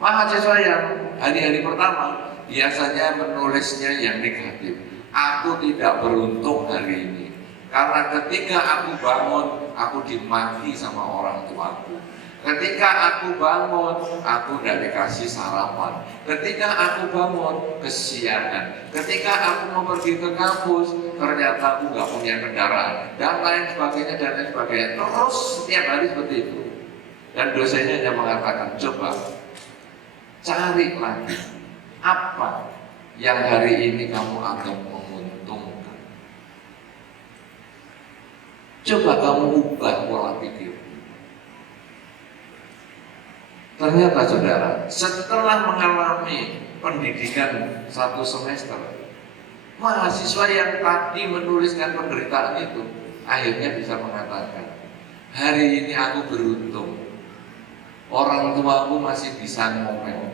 Mahasiswa yang hari-hari pertama biasanya menulisnya yang negatif. Aku tidak beruntung hari ini, karena ketika aku bangun, aku dimaki sama orang tuaku. Ketika aku bangun, aku tidak dikasih sarapan. Ketika aku bangun, kesiangan. Ketika aku mau pergi ke kampus, ternyata aku nggak punya kendaraan, dan lain sebagainya, dan lain sebagainya. Terus setiap hari seperti itu. Dan dosennya hanya mengatakan, coba cari lagi apa yang hari ini kamu anggap menguntungkan. Coba kamu ubah pola pikir. Ternyata saudara, setelah mengalami pendidikan 1 semester, mahasiswa yang tadi menuliskan penderitaan itu akhirnya bisa mengatakan, hari ini aku beruntung, orang tuaku masih bisa ngomel,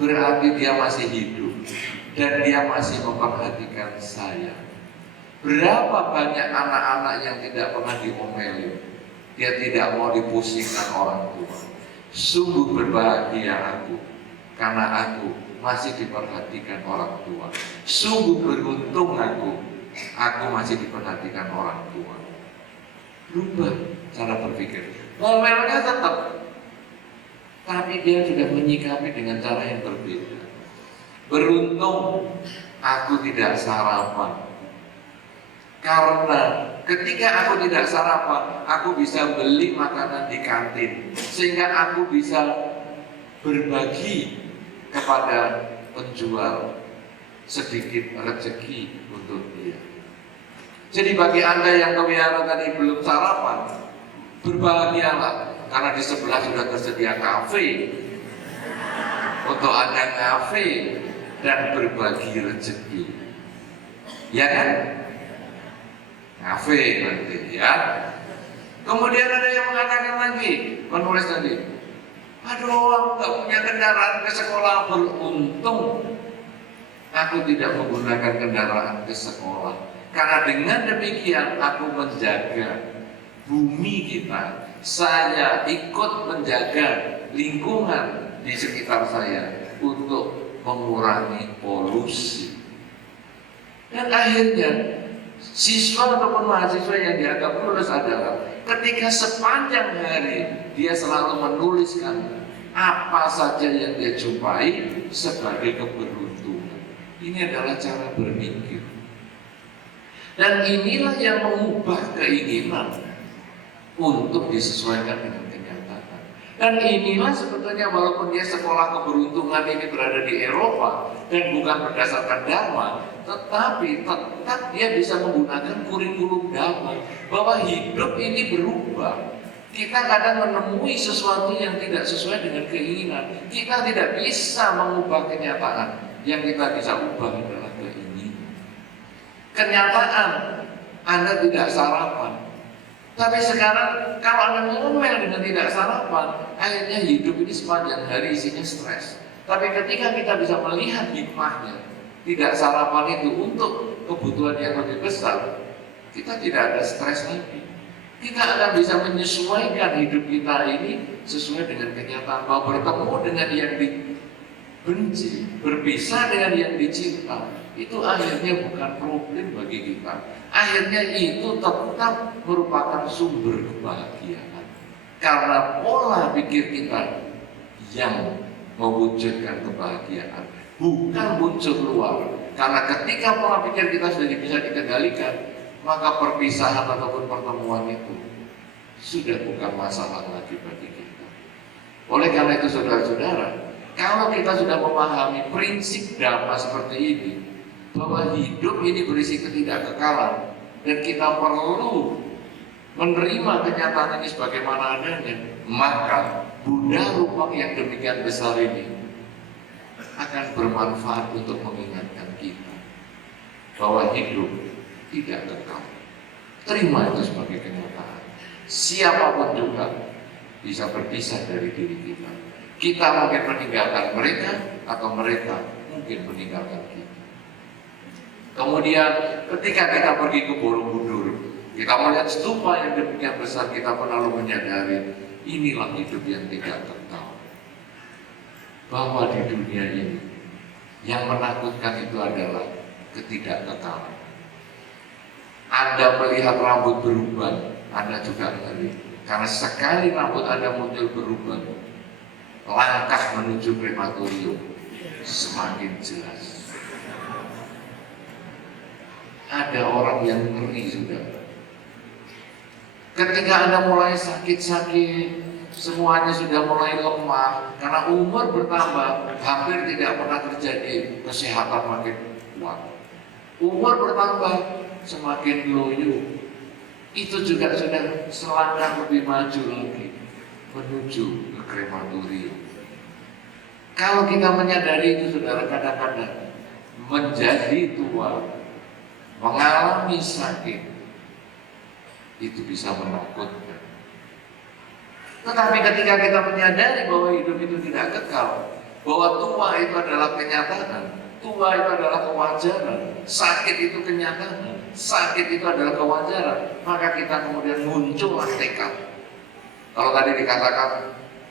berarti dia masih hidup dan dia masih memperhatikan saya. Berapa banyak anak-anak yang tidak pernah diomelin, dia tidak mau dipusingkan orang tua. Sungguh berbahagia aku, karena aku masih diperhatikan orang tua. Sungguh beruntung aku masih diperhatikan orang tua. Rubah cara berpikir. Ngomelnya tetap, tapi dia sudah menyikapi dengan cara yang berbeda. Beruntung aku tidak sarapan, karena ketika aku tidak sarapan, aku bisa beli makanan di kantin, sehingga aku bisa berbagi kepada penjual sedikit rezeki untuk dia. Jadi bagi Anda yang kewihara tadi belum sarapan, berbahagialah, karena di sebelah sudah tersedia kafe untuk Anda kafe dan berbagi rezeki. Ya kan? Kafe nanti ya. Kemudian ada yang mengatakan lagi, menulis tadi, aduh aku gak punya kendaraan ke sekolah. Beruntung aku tidak menggunakan kendaraan ke sekolah, karena dengan demikian aku menjaga bumi kita. Saya ikut menjaga lingkungan di sekitar saya untuk mengurangi polusi. Dan akhirnya siswa ataupun mahasiswa yang dianggap lulus adalah ketika sepanjang hari dia selalu menuliskan apa saja yang dia jumpai sebagai keberuntungan. Ini adalah cara berpikir. Dan inilah yang mengubah keinginan untuk disesuaikan dengan kenyataan. Dan inilah sebetulnya walaupun dia sekolah keberuntungan ini berada di Eropa dan bukan berdasarkan dharma, tetapi tetap dia bisa menggunakan kurikulum dharma, bahwa hidup ini berubah. Kita kadang menemui sesuatu yang tidak sesuai dengan keinginan. Kita tidak bisa mengubah kenyataan. Yang kita bisa ubah adalah keinginan. Kenyataan Anda tidak sarapan, tapi sekarang kalau Anda ngomel dengan tidak sarapan, akhirnya hidup ini sepanjang hari isinya stres. Tapi ketika kita bisa melihat hikmahnya, tidak sarapan itu untuk kebutuhan yang lebih besar, kita tidak ada stres lagi. Kita akan bisa menyesuaikan hidup kita ini sesuai dengan kenyataan, bahwa bertemu dengan yang dibenci, berpisah dengan yang dicinta, itu akhirnya bukan problem bagi kita. Akhirnya itu tetap merupakan sumber kebahagiaan, karena pola pikir kita yang mewujudkan kebahagiaan, bukan muncul luar. Karena ketika pola pikir kita sudah bisa dikendalikan, maka perpisahan ataupun pertemuan itu sudah bukan masalah lagi bagi kita. Oleh karena itu saudara-saudara, kalau kita sudah memahami prinsip dharma seperti ini, bahwa hidup ini berisi ketidakkekalan dan kita perlu menerima kenyataan ini sebagaimana adanya, maka Buddha Rupang yang demikian besar ini akan bermanfaat untuk mengingatkan kita bahwa hidup tidak kekal. Terima itu sebagai kenyataan. Siapapun juga bisa berpisah dari diri kita. Kita mungkin meninggalkan mereka, atau mereka mungkin meninggalkan kita. Kemudian ketika kita pergi ke Borobudur, kita melihat stupa yang demikian besar, kita pun lalu menyadari inilah hidup yang tidak kekal. bahwa di dunia ini yang menakutkan itu adalah ketidakkekalan. Anda melihat rambut berubah, Anda juga ngeri. Karena sekali rambut Anda muncul berubah, langkah menuju krematorium semakin jelas. Ada orang yang ngeri sudah. Ketika Anda mulai sakit-sakit, semuanya sudah mulai lemah, karena umur bertambah, hampir tidak pernah terjadi kesehatan makin kuat. Umur bertambah, semakin loyo. Itu juga sudah selangkah lebih maju lagi menuju ke krematorium. Kalau kita menyadari itu, saudara, kadang-kadang menjadi tua, mengalami sakit, itu bisa menakutkan. Tetapi ketika kita menyadari bahwa hidup itu tidak kekal, bahwa tua itu adalah kenyataan, tua itu adalah kewajaran, sakit itu kenyataan, sakit itu adalah kewajaran, maka kita kemudian muncullah tekad. Kalau tadi dikatakan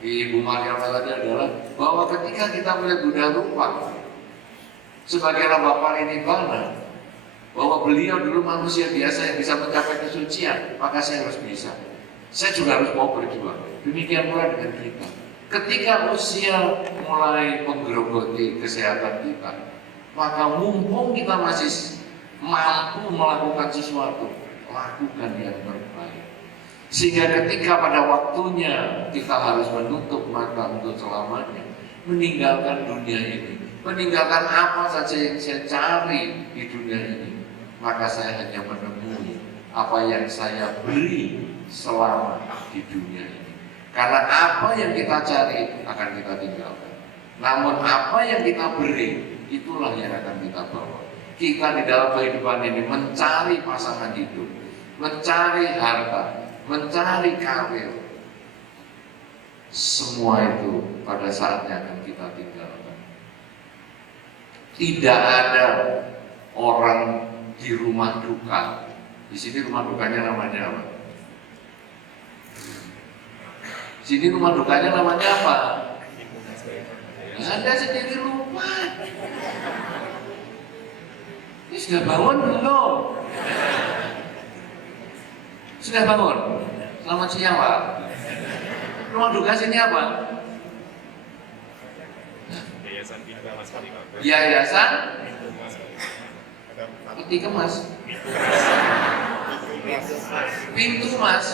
di Ibu Maria tadi adalah bahwa ketika kita melihat Buddha rupa sebagai Bapak ini Bana, bahwa beliau dulu manusia biasa yang bisa mencapai kesucian, maka saya harus bisa. Saya juga harus mau berjuang. Demikian pula dengan kita. Ketika usia mulai menggerogoti kesehatan kita, maka mumpung kita masih mampu melakukan sesuatu, lakukan yang terbaik. Sehingga ketika pada waktunya kita harus menutup mata untuk selamanya, meninggalkan dunia ini, meninggalkan apa saja yang saya cari di dunia ini, maka saya hanya menemui apa yang saya beri selama di dunia ini. Karena apa yang kita cari akan kita tinggalkan. Namun apa yang kita beri, itulah yang akan kita bawa. Kita di dalam kehidupan ini mencari pasangan hidup, mencari harta, mencari karir. Semua itu pada saatnya akan kita tinggalkan. Tidak ada orang di rumah duka. Di sini rumah dukanya namanya apa? Di sini rumah dukanya namanya apa? Anda sendiri lupa. Ini sudah bangun belum? Sudah bangun? Selamat siang, Pak. Rumah duka sini apa? Yayasan Peti Kemas. Pintu Mas.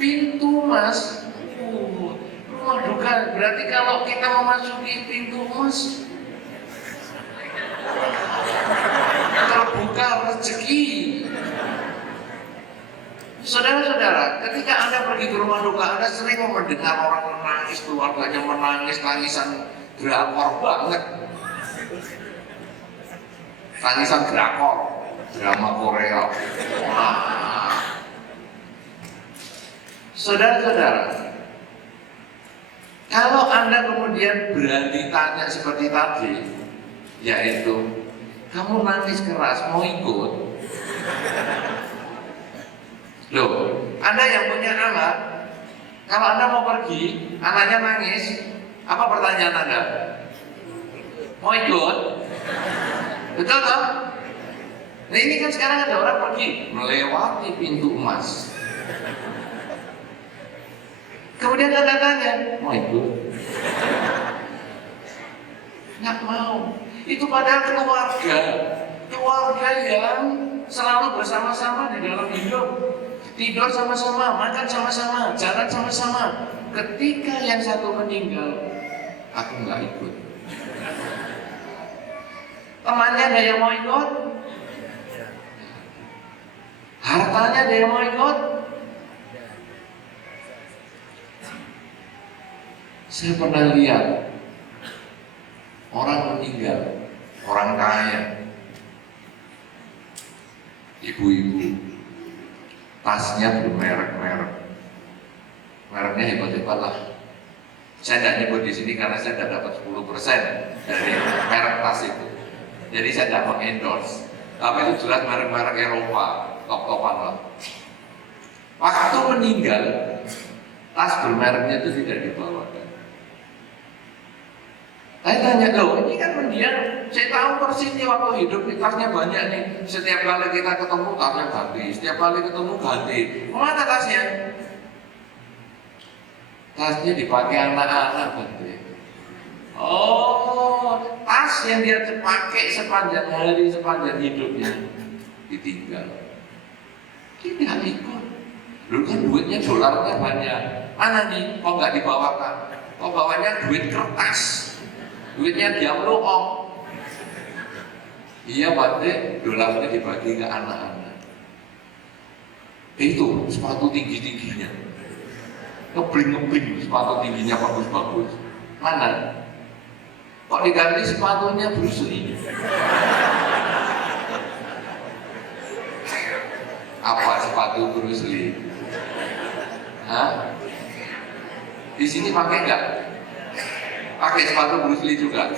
Pintu Mas. Rumah duka berarti kalau kita memasuki pintu Mas, terbuka rezeki. Saudara-saudara, ketika Anda pergi ke rumah duka, Anda sering mendengar orang menangis, keluarganya menangis, tangisan drakor banget. Tangisan drakor, drama Korea. Saudara-saudara, kalau Anda kemudian berani tanya seperti tadi, yaitu, kamu nangis keras, mau ikut? Loh, Anda yang punya anak, kalau Anda mau pergi, anaknya nangis, apa pertanyaan Anda? Mau ikut? Betul kan? Nah ini kan sekarang ada orang pergi melewati pintu emas. Kemudian Anda tanya, mau ikut? Nggak mau. Itu padahal keluarga yang selalu bersama-sama di dalam hidup. Tidur sama-sama, makan sama-sama, jalan sama-sama. Ketika yang satu meninggal, aku nggak ikut. Temannya ada yang mau ikut? Hartanya ada yang mau ikut? Saya pernah lihat orang meninggal, orang kaya, ibu-ibu, tasnya bermerek-merek, mereknya hebat-hebat lah. Saya tidak nyebut di sini karena saya tidak dapat 10% dari merek tas itu. Jadi saya tidak mengendorse. Tapi itu jelas merek-merek Eropa, top-topan lah. Waktu meninggal, tas bermereknya itu tidak dibawakan. Saya tanya, loh ini kan mendiang, saya tahu persisnya waktu hidup tasnya banyak nih. Setiap kali kita ketemu tasnya ganti, setiap kali ketemu ganti. Kemana tasnya? Tasnya dipakai anak-anak ganti. Oh, tas yang dia pakai sepanjang hari, sepanjang hidupnya ditinggal. Tidak ikut. Dulu kan duitnya dolarnya banyak. Mana nih? Kok nggak dibawakan? Kok bawanya duit kertas? Duitnya diamloong. Iya, berarti dolarnya dibagi ke anak-anak. Itu sepatu tinggi-tingginya, ngebling-ngebling sepatu tingginya bagus-bagus. Mana? Kok diganti sepatunya Bruce Lee? Apa sepatu Bruce Lee? Hah? Di sini pakai nggak? Pakai sepatu Bruce Lee juga?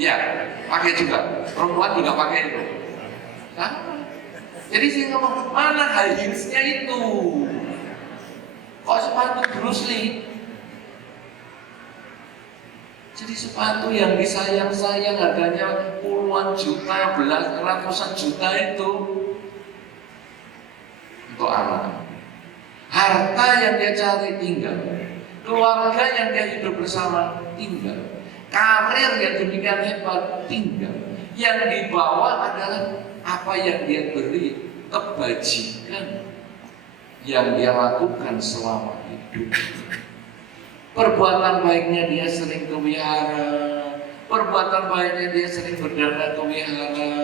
Ya, pakai juga. Perempuan juga pakai itu. Sama. Jadi saya ngomong, mana high heels-nya itu? Kok sepatu Bruce Lee? Jadi sepatu yang disayang-sayang harganya puluhan juta, ratusan juta itu untuk anak. Harta yang dia cari tinggal, keluarga yang dia hidup bersama tinggal, karir yang demikian hebat tinggal. Yang dibawa adalah apa yang dia beri, kebajikan yang dia lakukan selama hidup. Perbuatan baiknya dia sering ke wihara, perbuatan baiknya dia sering berdana ke wihara,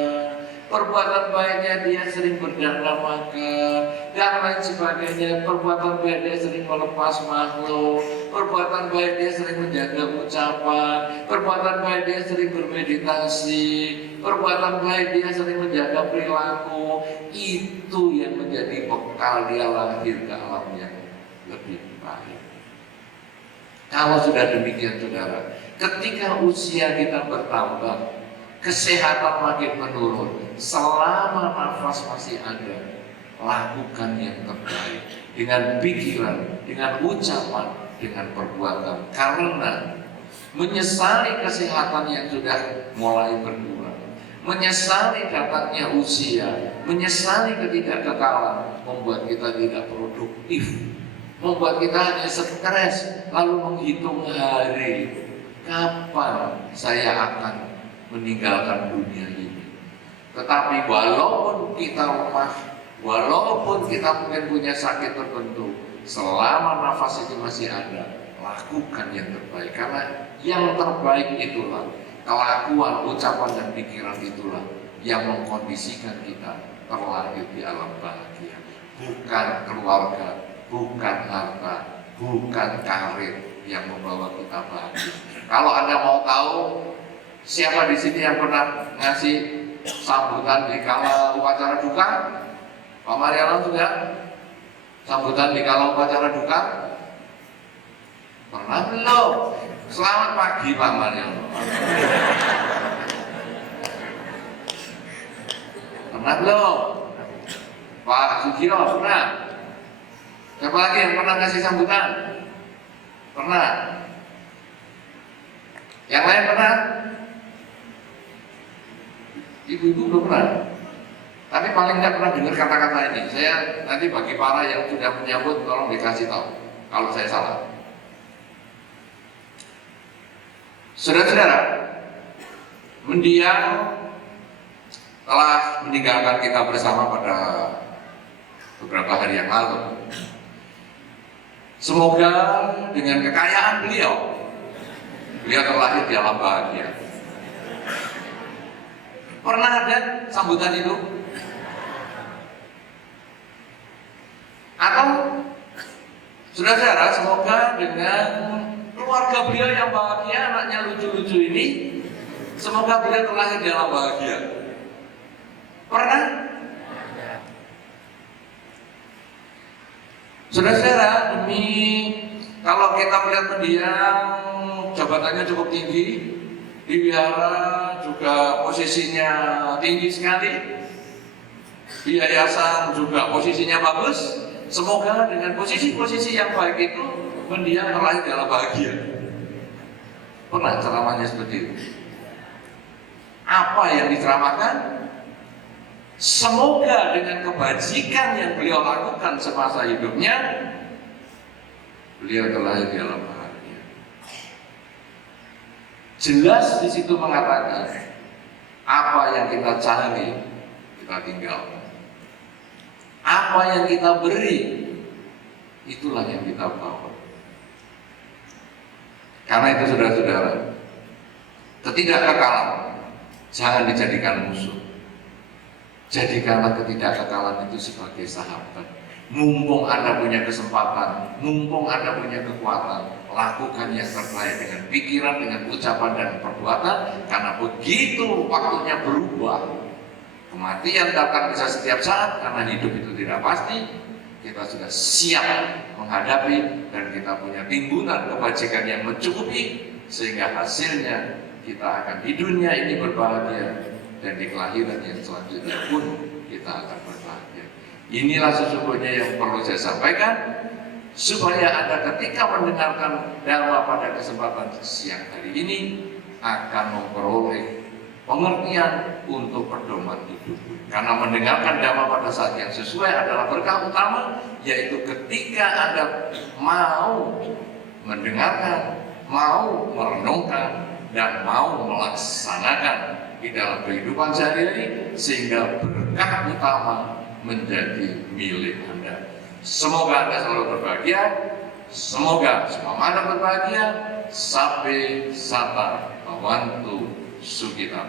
perbuatan baiknya dia sering berdana makan, dan lain sebagainya. Perbuatan baik dia sering melepas makhluk, perbuatan baik dia sering menjaga ucapan, perbuatan baik dia sering bermeditasi, perbuatan baik dia sering menjaga perilaku. Itu yang menjadi bekal dia lahir ke alam yang lebih baik. Kalau sudah demikian saudara, ketika usia kita bertambah, kesehatan makin menurun, selama nafas masih ada, lakukan yang terbaik dengan pikiran, dengan ucapan, dengan perbuatan. Karena menyesali kesehatan yang sudah mulai berkurang, menyesali datangnya usia, menyesali ketidakkekalan, membuat kita tidak produktif, membuat kita hanya stres, lalu menghitung hari, kapan saya akan meninggalkan dunia ini. Tetapi walaupun kita lemah, walaupun kita mungkin punya sakit tertentu, selama nafas itu masih ada, lakukan yang terbaik. Karena yang terbaik itulah kelakuan, ucapan, dan pikiran itulah yang mengkondisikan kita terlahir di alam bahagia. Bukan keluarga, bukan harta, bukan karir yang membawa kita bahagia. Kalau Anda mau tahu siapa di sini yang pernah ngasih sambutan di kala upacara duka? Pak Marialan juga sambutan di kala upacara duka? Pernah belum? Selamat pagi Pak Marialan. Pernah belum? Pak Sugiro pernah? Siapa lagi yang pernah kasih sambutan? Pernah? Yang lain pernah? Ibu-ibu belum pernah? Tapi paling tidak pernah dengar kata-kata ini. Saya nanti bagi para yang sudah menyambut, tolong dikasih tahu kalau saya salah. Saudara-saudara, mendiang telah meninggalkan kita bersama pada beberapa hari yang lalu. Semoga dengan kekayaan beliau terlahir di alam bahagia. Pernah ada sambutan itu? Atau saudara-saudara, semoga dengan keluarga beliau yang bahagia, anaknya lucu-lucu ini, semoga beliau terlahir di alam bahagia. Pernah? Saudara-saudara, demi kalau kita melihat mendiang jabatannya cukup tinggi, di wihara juga posisinya tinggi sekali, di yayasan juga posisinya bagus. Semoga dengan posisi-posisi yang baik itu mendiang terlahir dalam bahagia. Pernah ceramahnya seperti itu. Apa yang diceramahkan? Semoga dengan kebajikan yang beliau lakukan semasa hidupnya, beliau terlahir di alam bahagia. Jelas di situ mengatakan, apa yang kita cari, kita tinggalkan. Apa yang kita beri, itulah yang kita bawa. Karena itu saudara-saudara, ketidakkekalan jangan dijadikan musuh. Jadikanlah ketidakkekalan itu sebagai sahabat. Mumpung Anda punya kesempatan, mumpung Anda punya kekuatan, lakukan yang terbaik dengan pikiran, dengan ucapan dan perbuatan. Karena begitu waktunya berubah, kematian datang bisa setiap saat. Karena hidup itu tidak pasti, kita sudah siap menghadapi dan kita punya timbunan kebajikan yang mencukupi, sehingga hasilnya kita akan di dunia ini berbahagia, dan di kelahiran yang selanjutnya pun kita akan berbahagia. Inilah sesungguhnya yang perlu saya sampaikan, supaya Anda ketika mendengarkan dhamma pada kesempatan siang hari ini akan memperoleh pengertian untuk pedoman hidup. Karena mendengarkan dhamma pada saat yang sesuai adalah berkah utama, yaitu ketika Anda mau mendengarkan, mau merenungkan, dan mau melaksanakan di dalam kehidupan sehari-hari, sehingga berkah utama menjadi milik Anda. Semoga Anda selalu berbahagia, semoga semua Anda berbahagia. Sabe Sata Bhavantu Sukhita.